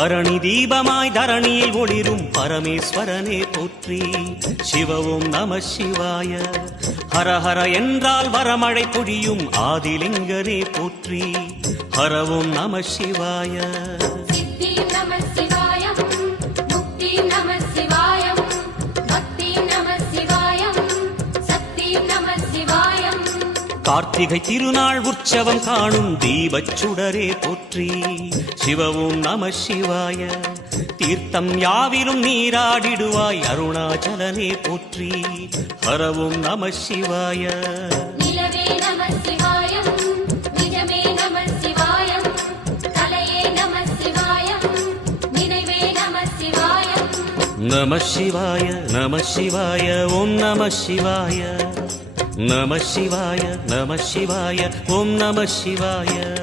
பரணி தீபமாய் தரணியில் ஒளிரும் பரமேஸ்வரனே போற்றி. சிவவும் நம சிவாய. ஹரஹர என்றால் வரமழை பொழியும் ஆதிலிங்கனே போற்றி. ஹரவும் நம சிவாய. கார்த்திகை திருநாள் உற்சவம் காணும் தீபச் சுடரே போற்றி. சிவவும் நம சிவாய. தீர்த்தம் யாவிலும் நீராடிடுவாய் அருணாச்சலனே போற்றி. ஹரவும் நம சிவாய. நம சிவாய நம சிவாய ஓம் நம சிவாய. நம சிவாய நம சிவாய ஓம் நம சிவாய.